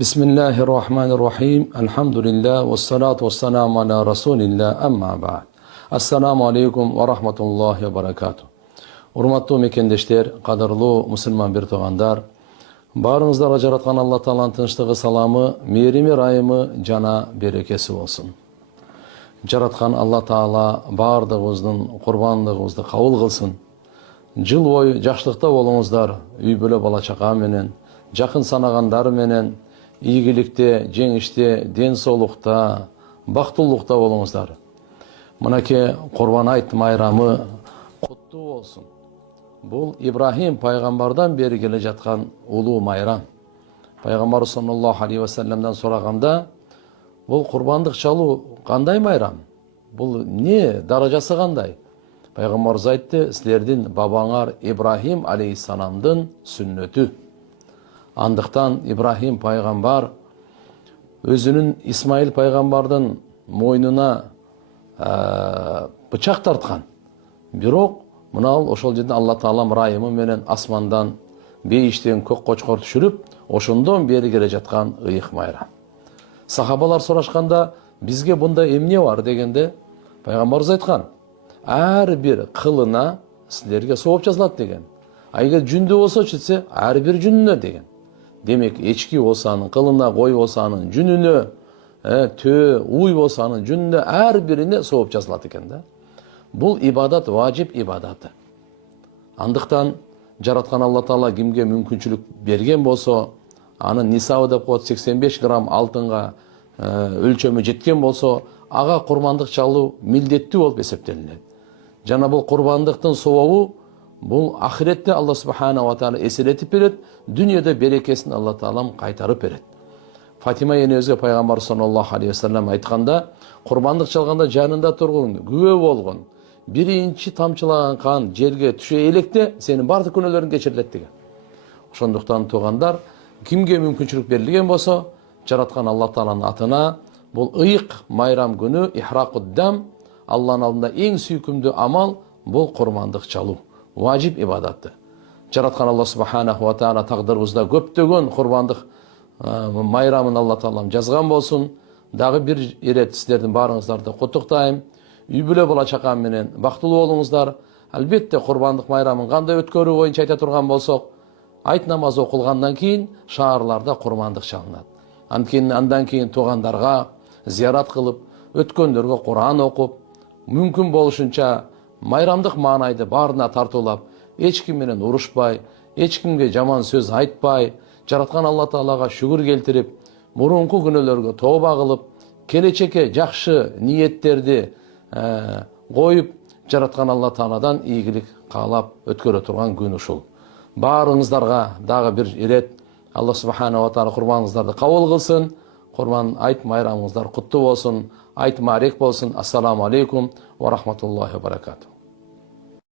Bismillahirrahmanirrahim. Elhamdülillah ve salatu ve selamu ala Resulillah amma ba'd. Assalamu alaikum ve rahmatullahi ve barakatuh. Урматтуу мекендештер, кадырлуу мусулман бир туугандар, баарыңыздарга жараткан Алла Тааланын тынчтыгы, саламы, мээрими, райымы жана берекеси болсун. Жараткан Алла Таала баардыгыбыздын курбандыгыбызды кабыл кылсын. Жыл бою жакшылыкта болуңуздар, үй бүлө бала чака менен, жакын санагандар менен, ийгиликте, жеңиште, ден соолукта, бактылуулукта болуңуздар. Мынакей Курбан айт майрамы куттуу болсун. Бул Ибрахим пайгамбардан бери келе жаткан улуу майрам. Пайгамбар саллаллаху алейхи ва салламдан сураганда, бул курбандык чалуу кандай майрам? Бул не даражасы кандай? Пайгамбарыбыз айтты, силердин бабаңар Ибрахим алейхиссаламдын сүннөтү. Андыктан Ибрахим пайгамбар өзүнүн Исмаил пайгамбардын мойнуна бычак тарткан. Бирок мына ошол жерден Алла Таалам райымы менен асмандан бейиштен көк кочкор түшүрүп, ошондон бери келе жаткан ыйык майрам. Сахабалар сурашканда, бизге бунда эмне бар дегенде, пайгамбарыбыз айткан, ар бир кылына силерге сооп жазылат деген. Эгер жүндө болсо читсе, ар бир жүнүнө деген. Демек, эчки болсанын кылына, кой болсанын жүнүнө, төө, уй болсанын жүнүнө ар бирине сооп жазылат экен да. Бул ибадат важип ибадаты. Андыктан жараткан Алла Таала кимге мүмкүнчүлүк берген болсо, анын нисабы деп коет 85 грамм алтынга өлчөмү жеткен болсо, ага курбандык чалуу милдеттүү болуп эсептелинет. Жана бул курбандыктын сообу бул ахиретте Алла субхана ва таала эселетип берет, дүйнөдө берекесин Алла Таалам кайтарып берет. Фатима энебизге пайгамбар саллаллаху алейхи ва саллям айтканда, курбандык чалганда жанында тургун, күбө болгон, биринчи тамчылаган кан жерге түшө электе сенин бардык күнөөлөрүң кечирилет деген. Ошондуктан туугандар, кимге мүмкүнчүлүк берилген болсо, жараткан Алла Тааланын атына бул ыйык майрам күнү ихракуддам, Алланын алдында эң сүйкүмдүү амал бул курбандык чалуу, важип ибадаты. Жараткан Алла субханаху ва таала тагдырыбызда көптөгөн курбандык майрамын Алла Таалам жазган болсун. Дагы бир ирет силердин баарыңыздарды куттуктайм. Үй бүлө бала чака менен бактылуу болуңуздар. Албетте курбандык майрамын кандай өткөрүү боюнча айта турган болсок, айт намазы окулгандан кийин шаарларда курбандык чалынат. Андан кийин туугандарга зиярат кылып, өткөндөргө Куран окуп, мүмкүн болушунча майрамдык маанайды баарына тартуулап, эч ким менен урушпай, эч кимге жаман сөз айтпай, жараткан Алла Таалага шүгүр келтирип, мурунку күнөөлөргө тооба кылып, келечекке жакшы ниеттерди коюп, жараткан Алла Тааладан ийгилик каалап өткөрө турган күн ушул. Баарыңыздарга дагы бир ирет Алла субхана ва таала курбаныңыздарды кабыл кылсын. Курбан айт майрамыңыздар куттуу болсун, айт маарек болсун. Ассаламу алейкум ва рахматуллахи ва баракатух.